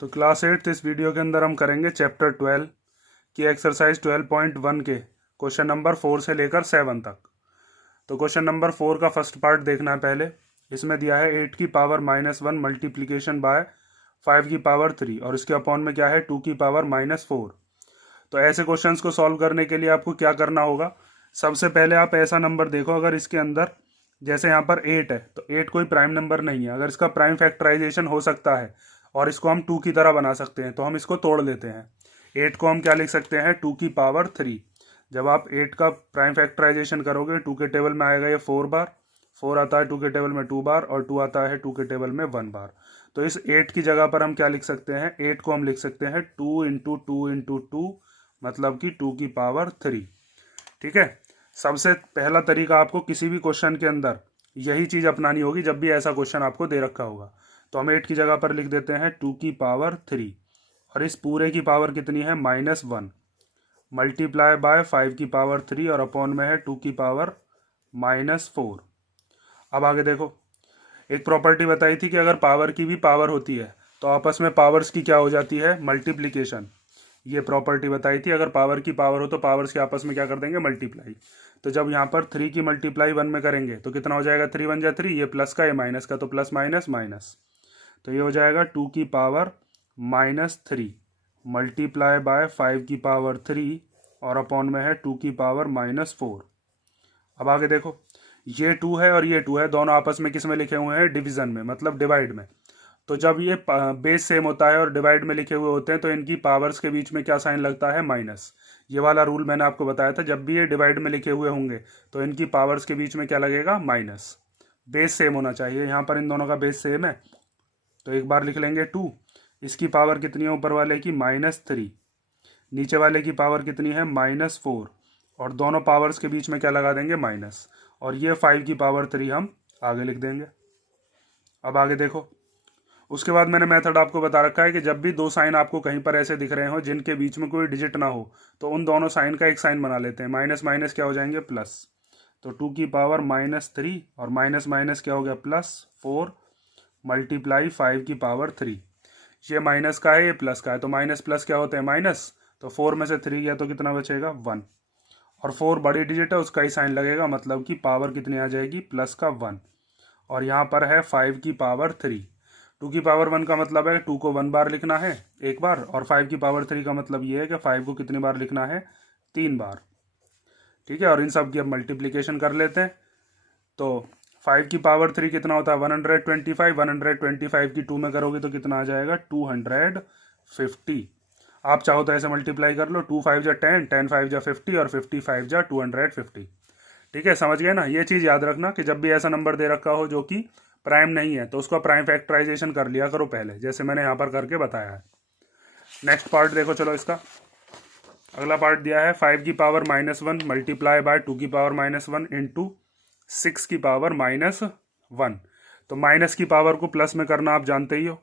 तो क्लास 8 इस वीडियो के अंदर हम करेंगे चैप्टर 12 की एक्सरसाइज 12.1 के क्वेश्चन नंबर 4 से लेकर 7 तक। तो क्वेश्चन नंबर 4 का फर्स्ट पार्ट देखना है पहले। इसमें दिया है 8 की पावर -1 मल्टीप्लीकेशन बाय 5 की पावर 3 और इसके अपॉन में क्या है 2 की पावर -4। तो ऐसे क्वेश्चंस को सॉल्व करने के लिए आपको क्या करना होगा, सबसे पहले आप ऐसा नंबर देखो, अगर इसके अंदर जैसे यहाँ पर 8 है तो 8 कोई प्राइम नंबर नहीं है, अगर इसका प्राइम फैक्टराइजेशन हो सकता है और इसको हम 2 की तरह बना सकते हैं तो हम इसको तोड़ लेते हैं। 8 को हम क्या लिख सकते हैं 2 की पावर 3। जब आप 8 का प्राइम फैक्टराइजेशन करोगे 2 के टेबल में आएगा ये 4 बार, 4 आता है 2 के टेबल में 2 बार और 2 आता है 2 के टेबल में 1 बार। तो इस 8 की जगह पर हम क्या लिख सकते हैं, 8 को हम लिख सकते हैं 2 इंटू 2 इंटू 2, मतलब कि 2 की पावर 3। ठीक है, सबसे पहला तरीका आपको किसी भी क्वेश्चन के अंदर यही चीज़ अपनानी होगी जब भी ऐसा क्वेश्चन आपको दे रखा होगा। तो हम 8 की जगह पर लिख देते हैं 2 की पावर 3 और इस पूरे की पावर कितनी है -1 मल्टीप्लाई बाय 5 की पावर 3 और अपॉन में है 2 की पावर -4। अब आगे देखो, एक प्रॉपर्टी बताई थी कि अगर पावर की भी पावर होती है तो आपस में पावर्स की क्या हो जाती है, मल्टीप्लिकेशन। ये प्रॉपर्टी बताई थी, अगर पावर की पावर हो तो पावर्स के आपस में क्या कर देंगे, मल्टीप्लाई। तो जब यहाँ पर 3 की मल्टीप्लाई 1 में करेंगे तो कितना हो जाएगा, 3 1 जा 3, ये प्लस का ये माइनस का, तो प्लस माइनस माइनस, तो ये हो जाएगा 2 की पावर -3 मल्टीप्लाई बाय 5 की पावर 3 और अपॉन में है 2 की पावर -4। अब आगे देखो, ये 2 है और ये 2 है, दोनों आपस में किस में लिखे हुए हैं, डिवीजन में, मतलब डिवाइड में। तो जब ये बेस सेम होता है और डिवाइड में लिखे हुए होते हैं तो इनकी पावर्स के बीच में क्या साइन लगता है, माइनस। ये वाला रूल मैंने आपको बताया था, जब भी ये डिवाइड में लिखे हुए होंगे तो इनकी पावर्स के बीच में क्या लगेगा, माइनस। बेस सेम होना चाहिए, यहाँ पर इन दोनों का बेस सेम है तो एक बार लिख लेंगे 2। इसकी पावर कितनी है ऊपर वाले की, -3, नीचे वाले की पावर कितनी है, -4, और दोनों पावर्स के बीच में क्या लगा देंगे, माइनस, और ये 5 की पावर 3 हम आगे लिख देंगे। अब आगे देखो, उसके बाद मैंने मेथड आपको बता रखा है कि जब भी दो साइन आपको कहीं पर ऐसे दिख रहे हो जिनके बीच में कोई डिजिट ना हो तो उन दोनों साइन का एक साइन बना लेते हैं, माइनस माइनस क्या हो जाएंगे, प्लस। तो 2 की पावर -3 और माइनस माइनस क्या हो गया, +4 मल्टीप्लाई 5 की पावर 3। ये माइनस का है, ये प्लस का है, तो माइनस प्लस क्या होते हैं, माइनस। तो 4 में से 3 गया तो कितना बचेगा, 1, और 4 बड़ी डिजिट है उसका ही साइन लगेगा, मतलब कि पावर कितनी आ जाएगी, प्लस का 1। और यहाँ पर है 5 की पावर 3। 2 की पावर 1 का मतलब है 2 को 1 बार लिखना है, एक बार, और 5 की पावर 3 का मतलब ये है कि 5 को कितनी बार लिखना है, 3 बार। ठीक है, और इन सब की अब मल्टीप्लिकेशन कर लेते हैं। तो 5 की पावर 3 कितना होता है, 125, 125 की 2 में करोगे तो कितना आ जाएगा, 250। आप चाहो तो ऐसे मल्टीप्लाई कर लो, 2 5 जा 10, 10 5 जा 50 और 50 5 जा 250। ठीक है, समझ गए ना। ये चीज़ याद रखना कि जब भी ऐसा नंबर दे रखा हो जो कि प्राइम नहीं है तो उसका प्राइम फैक्टराइजेशन कर लिया करो पहले, जैसे मैंने यहाँ पर करके बताया है। नेक्स्ट पार्ट देखो, चलो इसका अगला पार्ट दिया है 5 की पावर -1 मल्टीप्लाई बाय 2 की पावर -1 इंटू 6 की पावर -1। तो माइनस की पावर को प्लस में करना आप जानते ही हो,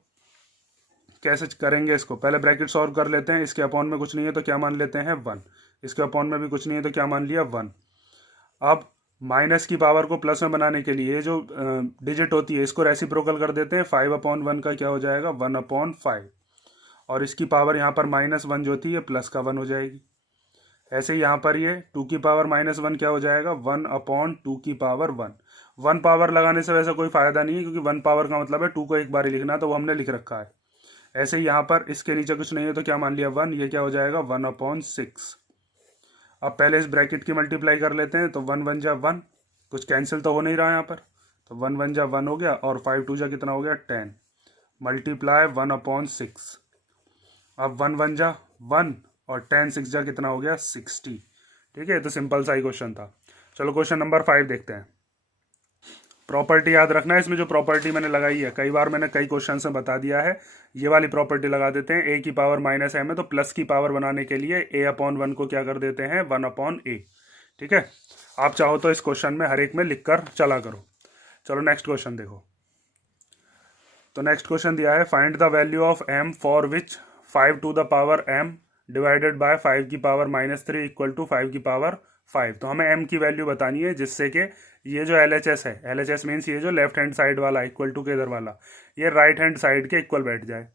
कैसे करेंगे इसको, पहले ब्रैकेट सॉल्व कर लेते हैं। इसके अपॉन में कुछ नहीं है तो क्या मान लेते हैं, 1। इसके अपॉन में भी कुछ नहीं है तो क्या मान लिया, 1। अब माइनस की पावर को प्लस में बनाने के लिए जो डिजिट होती है इसको रेसिप्रोकल कर देते हैं, 5/1 का क्या हो जाएगा, 1/5, और इसकी पावर यहाँ पर -1 जो थी ये प्लस का 1 हो जाएगी। ऐसे ही यहाँ पर ये 2 की पावर -1 क्या हो जाएगा, 1/2 की पावर 1। 1 पावर लगाने से वैसे कोई फायदा नहीं है क्योंकि 1 पावर का मतलब है 2 को एक बार ही लिखना है, तो वो हमने लिख रखा है। ऐसे ही यहाँ पर इसके नीचे कुछ नहीं है तो क्या मान लिया, 1, ये क्या हो जाएगा, 1/6। अब पहले इस ब्रैकेट की मल्टीप्लाई कर लेते हैं, तो 1 1 जा 1, कुछ कैंसिल तो हो नहीं रहा यहाँ पर, तो 1 1 जा 1 हो गया, और 5 2 जा कितना हो गया, 10 मल्टीप्लाई 1/6। अब 1 1 जा 1 और 10 6 जा कितना हो गया, 60। ठीक है, तो सिंपल सा ही क्वेश्चन था। चलो क्वेश्चन नंबर 5 देखते हैं। प्रॉपर्टी याद रखना है, इसमें जो प्रॉपर्टी मैंने लगाई है कई बार मैंने कई क्वेश्चन में बता दिया है, ये वाली प्रॉपर्टी लगा देते हैं। a की पावर -m है तो प्लस की पावर बनाने के लिए a/1 को क्या कर देते हैं, 1/a। ठीक है, आप चाहो तो इस क्वेश्चन में हर एक में लिख कर चला करो। चलो नेक्स्ट क्वेश्चन देखो। तो नेक्स्ट क्वेश्चन दिया है, find the value of m for which 5 to the power m divided by 5 की पावर -3 इक्वल टू 5 की पावर 5। तो हमें m की वैल्यू बतानी है जिससे कि ये जो LHS है, LHS मीन्स ये जो लेफ्ट हैंड साइड वाला इक्वल टू के इधर वाला, ये राइट हैंड साइड के इक्वल बैठ जाए।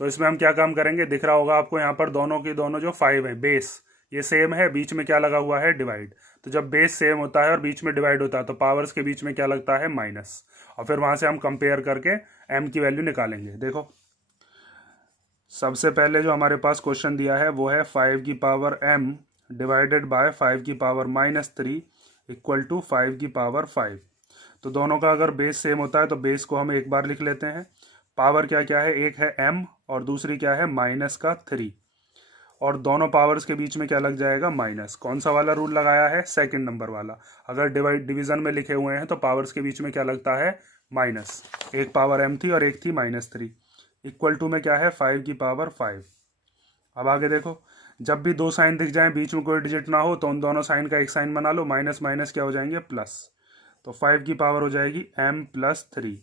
तो इसमें हम क्या काम करेंगे, दिख रहा होगा आपको यहाँ पर दोनों की दोनों जो 5 है बेस ये सेम है, बीच में क्या लगा हुआ है डिवाइड। तो जब बेस सेम होता है और बीच में डिवाइड होता है तो पावर्स के बीच में क्या लगता है माइनस, और फिर वहां से हम कंपेयर करके m की वैल्यू निकालेंगे। देखो सबसे पहले जो हमारे पास क्वेश्चन दिया है वो है 5 की पावर m डिवाइडेड बाय 5 की पावर -3 इक्वल टू 5 की पावर 5। तो दोनों का अगर बेस सेम होता है तो बेस को हम एक बार लिख लेते हैं। पावर क्या क्या है, एक है m और दूसरी क्या है -3, और दोनों पावर्स के बीच में क्या लग जाएगा माइनस। कौन सा वाला रूल लगाया है, सेकंड नंबर वाला। अगर डिवीजन में लिखे हुए हैं तो पावर्स के बीच में क्या लगता है माइनस। एक पावर m थी और एक थी -3, इक्वल टू में क्या है 5 की पावर 5। अब आगे देखो, जब भी दो साइन दिख जाए बीच में कोई डिजिट ना हो तो उन दोनों साइन का एक साइन बना लो, माइनस माइनस क्या हो जाएंगे प्लस। तो 5 की पावर हो जाएगी m+3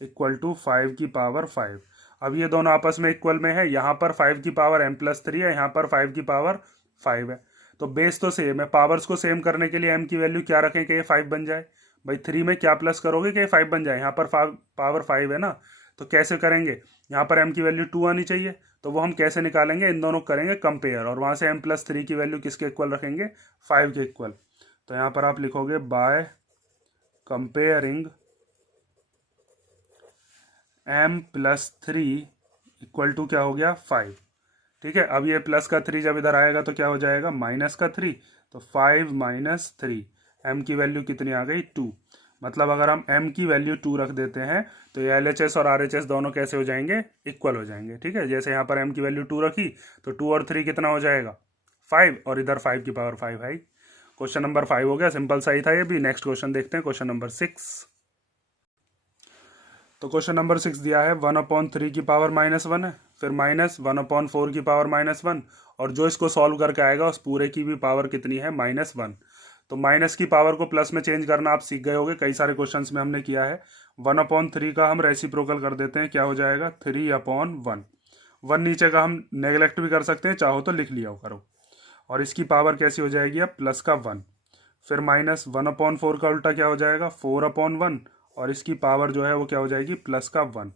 इक्वल टू 5 की पावर 5। अब ये दोनों आपस में इक्वल में है, यहाँ पर 5 की पावर m+3 है, यहाँ पर 5 की पावर 5 है। तो बेस तो सेम है, पावर्स को सेम करने के लिए m की वैल्यू क्या रखें कि ये 5 बन जाए। भाई 3 में क्या प्लस करोगे कि ये 5 बन जाए, यहाँ पर पावर 5 है ना, तो कैसे करेंगे, यहाँ पर m की वैल्यू 2 आनी चाहिए। तो वो हम कैसे निकालेंगे, इन दोनों करेंगे कंपेयर, और वहाँ से m+3 की वैल्यू किसके इक्वल रखेंगे 5 के इक्वल। तो यहाँ पर आप लिखोगे by comparing m+3 equal to क्या हो गया 5। ठीक है, अब ये प्लस का 3 जब इधर आएगा तो क्या हो जाएगा माइनस का 3। तो 5 - 3, m की वैल्यू कितनी आ गई 2। मतलब अगर हम m की वैल्यू 2 रख देते हैं तो ये LHS और RHS दोनों कैसे हो जाएंगे, इक्वल हो जाएंगे। ठीक है, जैसे यहाँ पर m की वैल्यू 2 रखी तो 2 और 3 कितना हो जाएगा 5, और इधर 5 की पावर 5 है। क्वेश्चन नंबर 5 हो गया, सिंपल सा ही था ये भी। नेक्स्ट क्वेश्चन देखते हैं, क्वेश्चन नंबर 6। तो क्वेश्चन नंबर 6 दिया है 1/3 की पावर -1 है, फिर -1/4 की पावर -1, और जो इसको सॉल्व करके आएगा उस पूरे की भी पावर कितनी है -1। तो माइनस की पावर को प्लस में चेंज करना आप सीख गए होगे, कई सारे क्वेश्चंस में हमने किया है। 1/3 का हम रेसिप्रोकल कर देते हैं, क्या हो जाएगा 3/1। 1 नीचे का हम नेगलेक्ट भी कर सकते हैं, चाहो तो लिख लिया करो। और इसकी पावर कैसी हो जाएगी अब प्लस का 1। फिर -1/4 का उल्टा क्या हो जाएगा 4/1, और इसकी पावर जो है वो क्या हो जाएगी प्लस का 1।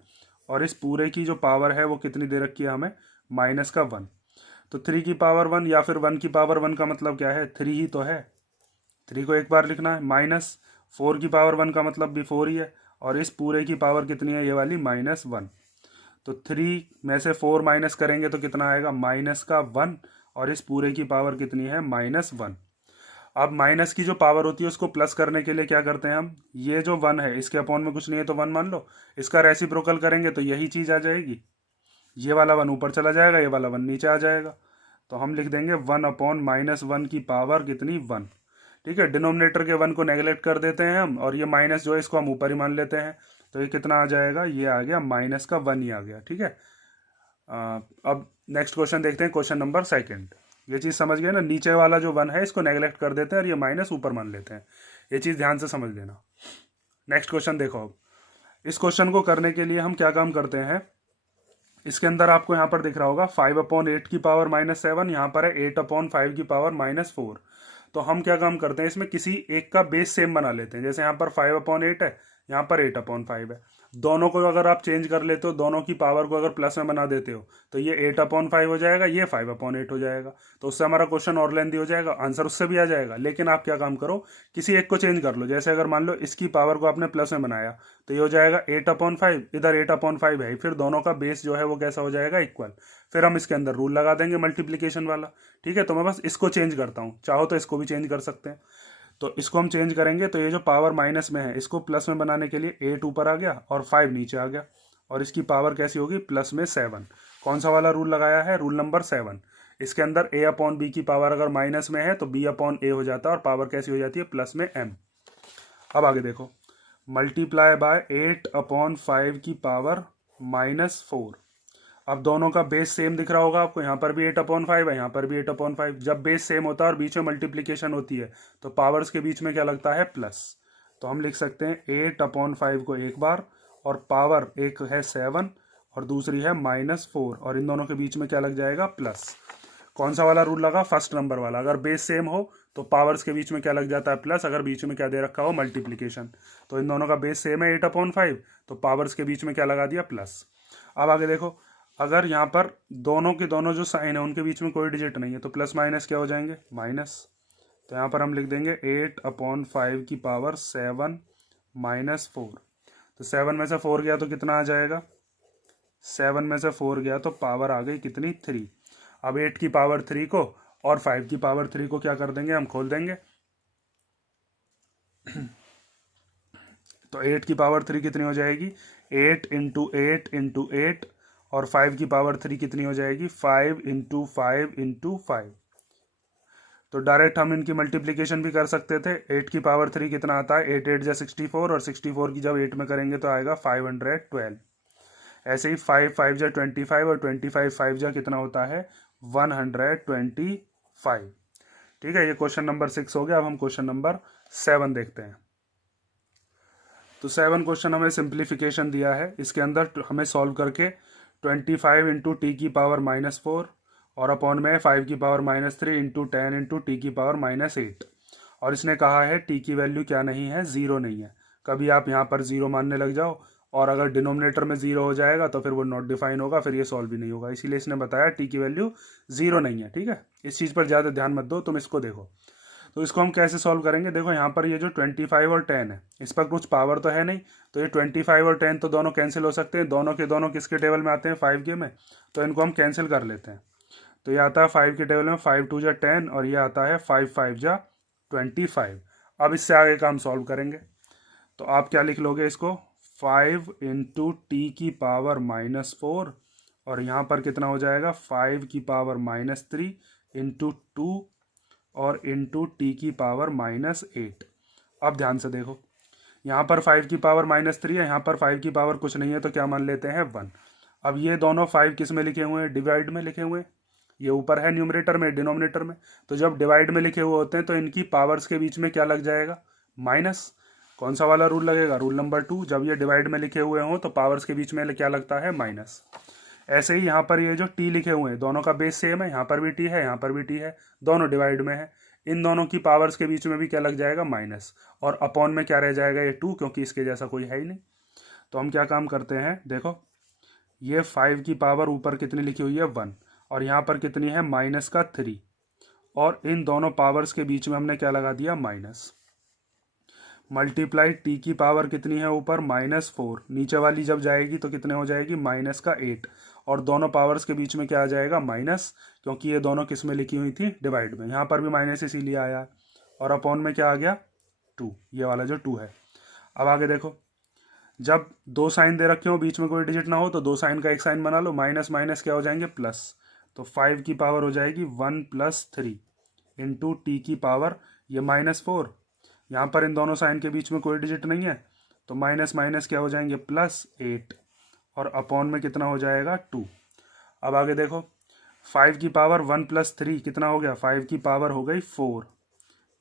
और इस पूरे की जो पावर है वो कितनी दे रखी है हमें माइनस का 1। तो 3 की पावर 1 या फिर 1 की पावर 1 का मतलब क्या है 3 ही तो है, 3 को एक बार लिखना है। -4 की पावर 1 का मतलब भी 4 ही है, और इस पूरे की पावर कितनी है ये वाली -1। तो 3 में से 4 माइनस करेंगे तो कितना आएगा माइनस का 1, और इस पूरे की पावर कितनी है -1। अब माइनस की जो पावर होती है उसको प्लस करने के लिए क्या करते हैं हम, ये जो 1 है इसके अपॉन में कुछ नहीं है तो 1 मान लो, इसका रेसिप्रोकल करेंगे तो यही चीज आ जाएगी, ये वाला 1 ऊपर चला जाएगा, ये वाला 1 नीचे आ जाएगा। तो हम लिख देंगे 1/-1 की पावर कितनी 1। ठीक है, डिनोमिनेटर के 1 को नेगलेक्ट कर देते हैं हम, और ये माइनस जो है इसको हम ऊपर ही मान लेते हैं। तो ये कितना आ जाएगा, ये आ गया माइनस का 1 ही आ गया। ठीक है, अब नेक्स्ट क्वेश्चन देखते हैं, क्वेश्चन नंबर 2। ये चीज़ समझ गए ना, नीचे वाला जो 1 है इसको नेगलेक्ट कर देते हैं और ये माइनस ऊपर मान लेते हैं। ये चीज़ ध्यान से समझ लेना। नेक्स्ट क्वेश्चन देखो, अब इस क्वेश्चन को करने के लिए हम क्या काम करते हैं, इसके अंदर आपको यहाँ पर दिख रहा होगा 5/8 की पावर -7, यहाँ पर है 8/5 की पावर -4। तो हम क्या काम करते हैं, इसमें किसी एक का बेस सेम बना लेते हैं। जैसे यहाँ पर 5/8 है, यहाँ पर 8/5 है। दोनों को अगर आप चेंज कर लेते हो, दोनों की पावर को अगर प्लस में बना देते हो तो ये 8/5 हो जाएगा, ये 5/8 हो जाएगा। तो उससे हमारा क्वेश्चन और लेंदी हो जाएगा, आंसर उससे भी आ जाएगा। लेकिन आप क्या काम करो, किसी एक को चेंज कर लो। जैसे अगर मान लो इसकी पावर को आपने प्लस में बनाया तो ये हो जाएगा 8/5, इधर 8/5 है, फिर दोनों का बेस जो है वो कैसा हो जाएगा इक्वल। फिर हम इसके अंदर रूल लगा देंगे मल्टीप्लीकेशन वाला। ठीक है, तो मैं बस इसको चेंज करता हूँ, चाहो तो इसको भी चेंज कर सकते हैं। तो इसको हम चेंज करेंगे तो ये जो पावर माइनस में है इसको प्लस में बनाने के लिए 8 ऊपर आ गया और 5 नीचे आ गया, और इसकी पावर कैसी होगी प्लस में 7। कौन सा वाला रूल लगाया है, रूल नंबर 7। इसके अंदर a/b की पावर अगर माइनस में है तो b/a हो जाता है, और पावर कैसी हो जाती है प्लस में m। अब आगे देखो, मल्टीप्लाई बाय 8/5 की पावर -4। अब दोनों का बेस सेम दिख रहा होगा आपको, यहाँ पर भी 8/5 है, यहाँ पर भी 8/5। जब बेस सेम होता है और बीच में मल्टीप्लीकेशन होती है तो पावर्स के बीच में क्या लगता है प्लस। तो हम लिख सकते हैं 8/5 को एक बार, और पावर एक है 7 और दूसरी है -4, और इन दोनों के बीच में क्या लग जाएगा प्लस। कौन सा वाला रूल लगा, फर्स्ट नंबर वाला। अगर बेस सेम हो तो पावर्स के बीच में क्या लग जाता है प्लस, अगर बीच में क्या दे रखा हो मल्टीप्लीकेशन। तो इन दोनों का बेस सेम है 8/5, तो पावर्स के बीच में क्या लगा दिया प्लस। अब आगे देखो, अगर यहाँ पर दोनों के दोनों जो साइन है उनके बीच में कोई डिजिट नहीं है तो प्लस माइनस क्या हो जाएंगे, माइनस। तो यहाँ पर हम लिख देंगे 8/5 की पावर 7 माइनस 4। तो 7 में से 4 गया तो कितना आ जाएगा, 7 में से 4 गया तो पावर आ गई कितनी, 3। अब 8 की पावर 3 को और 5 की पावर 3 को क्या कर देंगे, हम खोल देंगे। तो 8 की पावर 3 कितनी हो जाएगी, 8 इंटू 8 इंटू 8, और 5 की पावर 3 कितनी हो जाएगी, 5 इंटू 5 इंटू 5। तो डायरेक्ट हम इनकी मल्टीप्लिकेशन भी कर सकते थे। 8 की पावर 3 कितना आता है, 8 8 जा 64, और 64 की जब 8 में करेंगे तो आएगा 512। ऐसे ही 5 5 जा 25, और 25 5 जा कितना होता है, 125। ठीक है, ये क्वेश्चन नंबर 6 हो गया। अब हम क्वेश्चन नंबर 7 देखते हैं। तो 7 क्वेश्चन हमें सिंप्लीफिकेशन दिया है। इसके अंदर हमें सॉल्व करके 25 इंटू टी की पावर -4 और अपॉन में 5 की पावर -3 इंटू 10 इंटू टी की पावर -8, और इसने कहा है टी की वैल्यू क्या नहीं है, ज़ीरो नहीं है। कभी आप यहाँ पर ज़ीरो मानने लग जाओ और अगर डिनोमिनेटर में ज़ीरो हो जाएगा तो फिर वो नॉट डिफाइन होगा, फिर ये सॉल्व भी नहीं होगा। इसीलिए इसने बताया टी की वैल्यू ज़ीरो नहीं है। ठीक है, इस चीज़ पर ज़्यादा ध्यान मत दो, तुम इसको देखो। तो इसको हम कैसे सॉल्व करेंगे, देखो यहाँ पर ये जो 25 और 10 है इस पर कुछ पावर तो है नहीं, तो ये 25 और 10 तो दोनों कैंसिल हो सकते हैं। दोनों के दोनों किसके टेबल में आते हैं, 5 के में, तो इनको हम कैंसिल कर लेते हैं। तो ये आता है 5 के टेबल में, 5 2 जा 10, और ये आता है 5 5 जा 25। अब इससे आगे का हम सॉल्व करेंगे। तो आप क्या लिख लोगे इसको, 5 इंटू टी की पावर -4, और यहाँ पर कितना हो जाएगा, 5 की पावर -3 इंटू 2 और इंटू टी की पावर -8। अब ध्यान से देखो, यहाँ पर 5 की पावर -3 है, यहाँ पर 5 की पावर कुछ नहीं है, तो क्या मान लेते हैं, 1। अब ये दोनों 5 किस में लिखे हुए हैं, डिवाइड में लिखे हुए हैं। ये ऊपर है न्यूमरेटर में, डिनोमिनेटर में। तो जब डिवाइड में लिखे हुए होते हैं तो इनकी पावर्स के बीच में क्या लग जाएगा, माइनस। कौन सा वाला रूल लगेगा, रूल नंबर 2। जब ये डिवाइड में लिखे हुए हों तो पावर्स के बीच में क्या लगता है, माइनस। ऐसे ही यहाँ पर ये जो टी लिखे हुए हैं दोनों का बेस सेम है, यहाँ पर भी टी है, यहाँ पर भी टी है, दोनों डिवाइड में है। इन दोनों की पावर्स के बीच में भी क्या लग जाएगा, माइनस, और अपॉन में क्या रह जाएगा, ये 2, क्योंकि इसके जैसा कोई है ही नहीं। तो हम क्या काम करते हैं, देखो ये 5 की पावर ऊपर कितनी लिखी हुई है, 1, और यहाँ पर कितनी है, -3, और इन दोनों पावर्स के बीच में हमने क्या लगा दिया, माइनस। मल्टीप्लाई टी की पावर कितनी है ऊपर, -4, नीचे वाली जब जाएगी तो कितने हो जाएगी, -8, और दोनों पावर्स के बीच में क्या आ जाएगा, माइनस, क्योंकि ये दोनों किस में लिखी हुई थी, डिवाइड में। यहाँ पर भी माइनस इसीलिए आया, और अपॉन में क्या आ गया, 2, ये वाला जो 2 है। अब आगे देखो, जब दो साइन दे रखे हो, बीच में कोई डिजिट ना हो, तो दो साइन का एक साइन बना लो, माइनस माइनस क्या हो जाएंगे, प्लस। तो 5 की पावर हो जाएगी 1 + 3 इंटू टी की पावर ये -4। यहाँ पर इन दोनों साइन के बीच में कोई डिजिट नहीं है, तो माइनस माइनस क्या हो जाएंगे, +8, और अपॉन में कितना हो जाएगा, 2। अब आगे देखो, 5 की पावर 1 + 3 कितना हो गया, 5 की पावर हो गई 4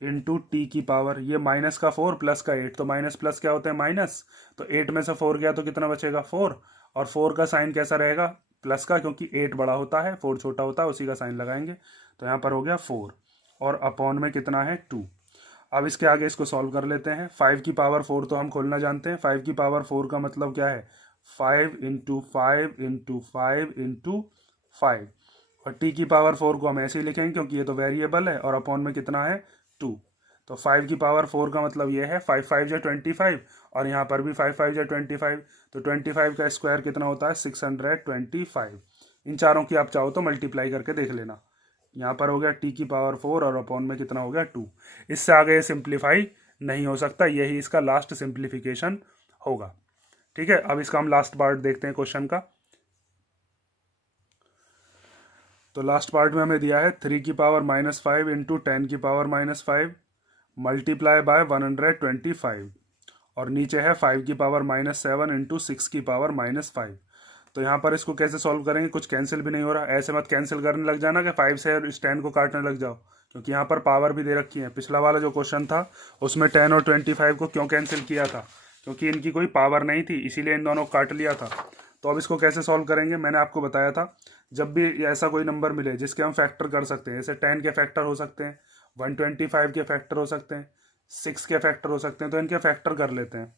इंटू टी की पावर ये माइनस का 4 प्लस का 8, तो माइनस प्लस क्या होता है, माइनस। तो 8 में से 4 गया तो कितना बचेगा, 4, और 4 का साइन कैसा रहेगा, प्लस का, क्योंकि 8 बड़ा होता है 4 छोटा होता है, उसी का साइन लगाएंगे। तो यहाँ पर हो गया 4, और अपॉन में कितना है, 2। अब इसके आगे इसको सॉल्व कर लेते हैं। 5 की पावर 4 तो हम खोलना जानते हैं। 5 की पावर 4 का मतलब क्या है, 5 इंटू 5 इंटू 5 इंटू 5, और टी की पावर 4 को हम ऐसे ही लिखेंगे क्योंकि ये तो वेरिएबल है, और अपॉन में कितना है, 2। तो 5 की पावर 4 का मतलब ये है 5 5 जा 25, और यहाँ पर भी 5 5 जा 25, तो 25 का स्क्वायर कितना होता है, 625। इन चारों की आप चाहो तो मल्टीप्लाई करके देख लेना। यहाँ पर हो गया टी की पावर 4 और अपॉन में कितना हो गया, 2। इससे आगे सिंप्लीफाई नहीं हो सकता, यही इसका लास्ट सिंप्लीफिकेशन होगा। ठीक है, अब इसका हम लास्ट पार्ट देखते हैं क्वेश्चन का। तो लास्ट पार्ट में हमें दिया है 3 की पावर -5 इंटू 10 की पावर -5 मल्टीप्लाई बाय 125, और नीचे है 5 की पावर -7 इंटू 6 की पावर -5। तो यहाँ पर इसको कैसे सॉल्व करेंगे, कुछ कैंसिल भी नहीं हो रहा, ऐसे मत कैंसिल करने लग जाना कि 5 से इस 10 को काटने लग जाओ, क्योंकि यहाँ पर पावर भी दे रखी है। पिछला वाला जो क्वेश्चन था उसमें 10 और 25 को क्यों कैंसिल किया था, क्योंकि इनकी कोई पावर नहीं थी, इसीलिए इन दोनों को काट लिया था। तो अब इसको कैसे सॉल्व करेंगे, मैंने आपको बताया था, जब भी ऐसा कोई नंबर मिले जिसके हम फैक्टर कर सकते हैं, जैसे 10 के फैक्टर हो सकते हैं, 125 के फैक्टर हो सकते हैं, 6 के फैक्टर हो सकते हैं, तो इनके फैक्टर कर लेते हैं।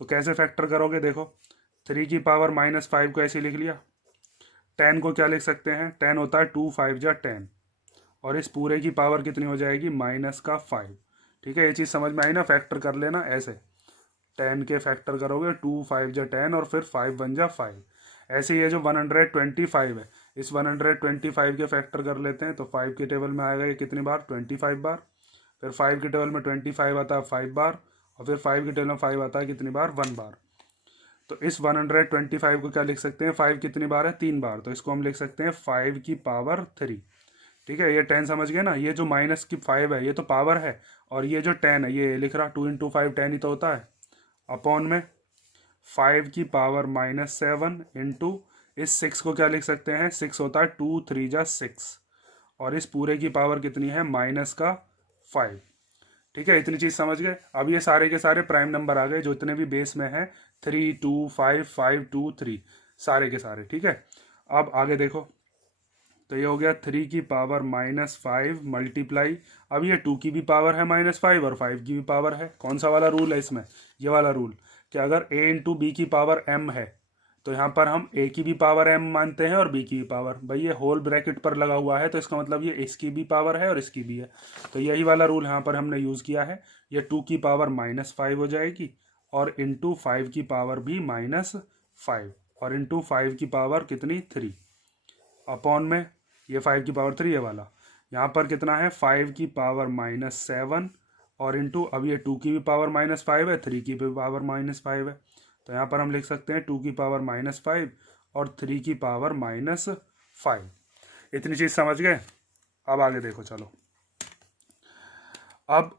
तो कैसे फैक्टर करोगे, देखो 3 की पावर -5 को ऐसे लिख लिया, 10 को क्या लिख सकते हैं, 10 होता है 2 5 जा 10, और इस पूरे की पावर कितनी हो जाएगी, माइनस का 5। ठीक है, ये चीज़ समझ में आई ना, फैक्टर कर लेना ऐसे, 10 के फैक्टर करोगे 2 5 जा 10 और फिर 5 1 जा 5। ऐसे ही ये जो 125 है, इस 125 के फैक्टर कर लेते हैं, तो 5 के टेबल में आएगा ये कितनी बार, 25 बार, फिर 5 के टेबल में 25 आता है 5 बार, और फिर 5 के टेबल में 5 आता है कितनी बार, 1 बार। तो इस 125 को क्या लिख सकते हैं, 5 कितनी बार है, 3 बार, तो इसको हम लिख सकते हैं 5 की पावर 3। ठीक है, ये 10 समझ गए ना, ये जो माइनस की 5 है ये तो पावर है, और ये जो 10 है ये लिख रहा 2 इंटू 5 10 ही तो होता है, अपॉन में 5 की पावर -7 इंटू इस 6 को क्या लिख सकते हैं, 6 होता है 2 3 जा 6, और इस पूरे की पावर कितनी है, माइनस का 5। ठीक है, इतनी चीज़ समझ गए। अब ये सारे के सारे प्राइम नंबर आ गए जो इतने भी बेस में हैं, 3 2 5 5 2 3, सारे के सारे। ठीक है, अब आगे देखो, तो ये हो गया 3 की पावर -5 मल्टीप्लाई, अब ये 2 की भी पावर है -5 और 5 की भी पावर है। कौन सा वाला रूल है इसमें, ये वाला रूल, कि अगर a इंटू बी की पावर m है तो यहाँ पर हम a की भी पावर m मानते हैं और b की भी पावर, भाई ये होल ब्रैकेट पर लगा हुआ है तो इसका मतलब ये इसकी भी पावर है और इसकी भी है, तो यही वाला रूल यहाँ पर हमने यूज़ किया है। ये 2 की पावर -5 हो जाएगी, और इंटू 5 की पावर भी -5, और इंटू 5 की पावर कितनी 3, अपॉन में ये 5 की पावर 3 है वाला, यहाँ पर कितना है 5 की पावर -7, और इंटू अब ये 2 की भी पावर -5 है, 3 की भी पावर -5 है, तो यहाँ पर हम लिख सकते हैं 2 की पावर -5 और 3 की पावर -5। इतनी चीज़ समझ गए। अब आगे देखो, चलो अब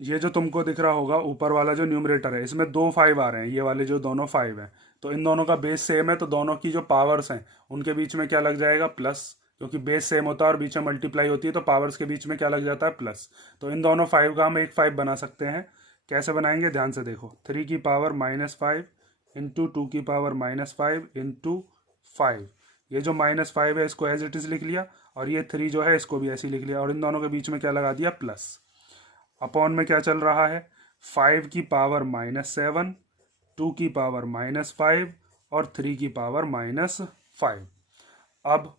ये जो तुमको दिख रहा होगा ऊपर वाला जो न्यूमरेटर है, इसमें 2 5 आ रहे हैं, ये वाले जो दोनों 5 हैं, तो इन दोनों का बेस सेम है, तो दोनों की जो पावर्स हैं उनके बीच में क्या लग जाएगा, प्लस, क्योंकि बेस सेम होता है और बीच में मल्टीप्लाई होती है तो पावर्स के बीच में क्या लग जाता है, प्लस। तो इन दोनों 5 का हम एक 5 बना सकते हैं। कैसे बनाएंगे, ध्यान से देखो, 3 की पावर -5 इंटू 2 की पावर -5 इंटू 5, ये जो -5 है इसको एज इट इज़ लिख लिया, और ये 3 जो है इसको भी ऐसे ही लिख लिया, और इन दोनों के बीच में क्या लगा दिया, प्लस। अपॉन में क्या चल रहा है, 5 की पावर -7, 2 की पावर -5 और 3 की पावर -5। अब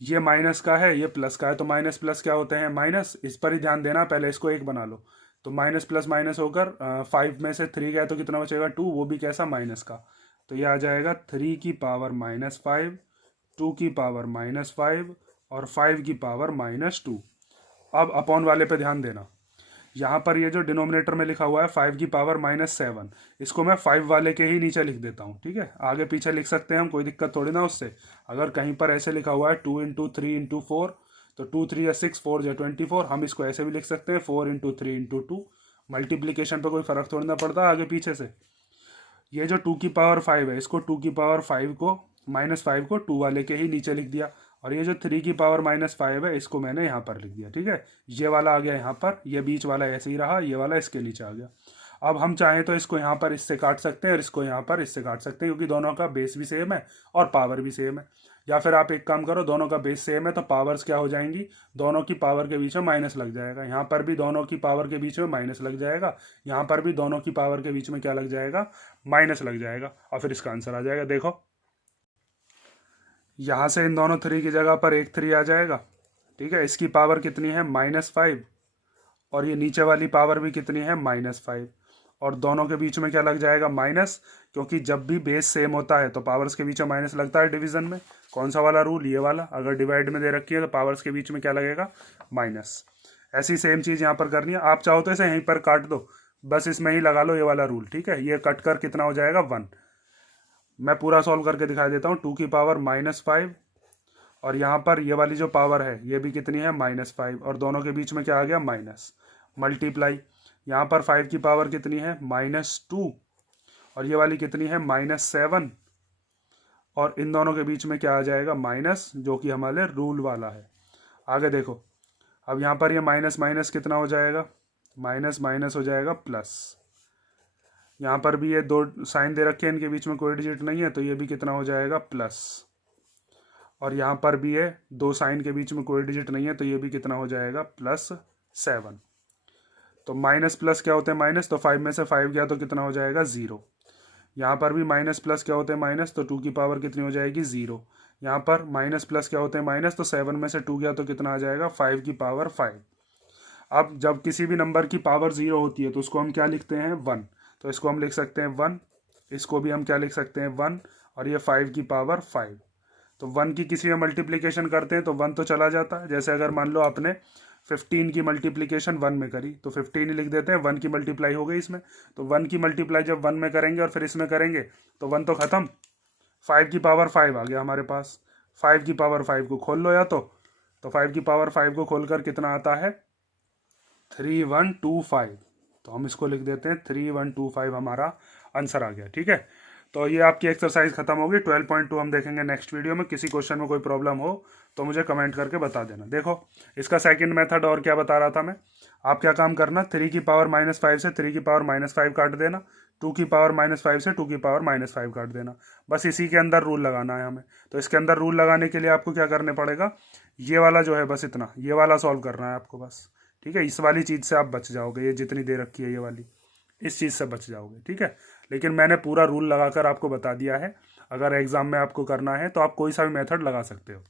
ये माइनस का है, ये प्लस का है, तो माइनस प्लस क्या होते हैं, माइनस। इस पर ही ध्यान देना, पहले इसको एक बना लो, तो माइनस प्लस माइनस होकर 5 में से 3 गया तो कितना बचेगा 2, वो भी कैसा, माइनस का, तो ये आ जाएगा 3 की पावर -5, 2 की पावर -5 और 5 की पावर -2। अब अपॉन वाले पे ध्यान देना, यहाँ पर ये जो डिनोमिनेटर में लिखा हुआ है 5 की पावर -7, इसको मैं 5 वाले के ही नीचे लिख देता हूँ। ठीक है, आगे पीछे लिख सकते हैं हम, कोई दिक्कत थोड़ी ना उससे। अगर कहीं पर ऐसे लिखा हुआ है 2 इंटू 3 इंटू 4, तो 2 3 या 6 4 या 24, हम इसको ऐसे भी लिख सकते हैं 4 इंटू 3 इंटू 2। मल्टीप्लीकेशन पर कोई फर्क थोड़ी ना पड़ता आगे पीछे से। ये जो 2 की पावर 5 है, इसको 2 की पावर 5 को -5 को 2 वाले के ही नीचे लिख दिया, और ये जो 3 की पावर -5 है इसको मैंने यहाँ पर लिख दिया। ठीक है, ये वाला आ गया यहाँ पर, ये बीच वाला ऐसे ही रहा, ये वाला इसके नीचे आ गया। अब हम चाहें तो इसको यहाँ पर इससे काट सकते हैं और इसको यहाँ पर इससे काट सकते हैं, क्योंकि दोनों का बेस भी सेम है और पावर भी सेम है। या फिर आप एक काम करो, दोनों का बेस सेम है तो पावर्स क्या हो जाएंगी, दोनों की पावर के बीच में माइनस लग जाएगा, यहाँ पर भी दोनों की पावर के बीच में माइनस लग जाएगा, यहाँ पर भी दोनों की पावर के बीच में क्या लग जाएगा, माइनस लग जाएगा, और फिर इसका आंसर आ जाएगा। देखो यहाँ से इन दोनों 3 की जगह पर एक 3 आ जाएगा। ठीक है, इसकी पावर कितनी है, -5, और ये नीचे वाली पावर भी कितनी है, -5, और दोनों के बीच में क्या लग जाएगा, माइनस, क्योंकि जब भी बेस सेम होता है तो पावर्स के बीच में माइनस लगता है डिवीजन में। कौन सा वाला रूल, ये वाला। अगर डिवाइड में दे रखी है तो पावर्स के बीच में क्या लगेगा, माइनस। ऐसी सेम चीज़ यहाँ पर करनी है। आप चाहो तो इसे यहीं पर काट दो, बस इसमें ही लगा लो ये वाला रूल। ठीक है, ये कट कर कितना हो जाएगा, 1। मैं पूरा सॉल्व करके दिखा देता हूँ। 2 की पावर -5, और यहाँ पर ये वाली जो पावर है ये भी कितनी है, -5, और दोनों के बीच में क्या आ गया, माइनस। मल्टीप्लाई, यहाँ पर 5 की पावर कितनी है, -2, और ये वाली कितनी है, -7, और इन दोनों के बीच में क्या आ जाएगा, माइनस, जो कि हमारे रूल वाला है। आगे देखो, अब यहाँ पर ये माइनस माइनस कितना हो जाएगा, माइनस माइनस हो जाएगा प्लस। यहाँ पर भी ये 2 साइन दे रखे हैं, इनके बीच में कोई डिजिट नहीं है, तो ये भी कितना हो जाएगा, प्लस। और यहाँ पर भी ये 2 साइन के बीच में कोई डिजिट नहीं है, तो ये भी कितना हो जाएगा, +7। तो माइनस प्लस क्या होते हैं, माइनस, तो 5 में से 5 गया तो कितना हो जाएगा, 0। यहाँ पर भी माइनस प्लस क्या होते हैं, माइनस, तो 2 की पावर कितनी हो जाएगी, 0। यहाँ पर माइनस प्लस क्या होते हैं माइनस, तो 7 में से 2 गया तो कितना आ जाएगा 5 की पावर 5। अब जब किसी भी नंबर की पावर 0 होती है तो उसको हम क्या लिखते हैं 1, तो इसको हम लिख सकते हैं 1, इसको भी हम क्या लिख सकते हैं 1, और ये 5 की पावर 5। तो 1 की किसी में मल्टीप्लिकेशन करते हैं तो 1 तो चला जाता है। जैसे अगर मान लो आपने 15 की मल्टीप्लिकेशन 1 में करी तो 15 ही लिख देते हैं, 1 की मल्टीप्लाई हो गई इसमें, तो 1 की मल्टीप्लाई जब 1 में करेंगे और फिर इसमें करेंगे तो 1 तो ख़त्म, 5 की पावर 5 आ गया हमारे पास। 5 की पावर 5 को खोल लो या तो 5 की पावर 5 को खोलकर कितना आता है 3125, तो हम इसको लिख देते हैं 3125 हमारा आंसर आ गया। ठीक है, तो ये आपकी एक्सरसाइज खत्म होगी। 12.2 हम देखेंगे नेक्स्ट वीडियो में। किसी क्वेश्चन में कोई प्रॉब्लम हो तो मुझे कमेंट करके बता देना। देखो इसका सेकंड मेथड और क्या बता रहा था मैं, आप क्या काम करना, 3 की पावर -5 से 3 की पावर -5 काट देना, 2 की पावर -5 से 2 की पावर -5 काट देना। बस इसी के अंदर रूल लगाना है हमें। तो इसके अंदर रूल लगाने के लिए आपको क्या करने पड़ेगा, ये वाला जो है बस इतना, ये वाला सॉल्व करना है आपको बस। ठीक है, इस वाली चीज़ से आप बच जाओगे, ये जितनी दे रखी है ये वाली, इस चीज़ से बच जाओगे। ठीक है, लेकिन मैंने पूरा रूल लगाकर आपको बता दिया है। अगर एग्जाम में आपको करना है तो आप कोई सा भी मेथड लगा सकते हो।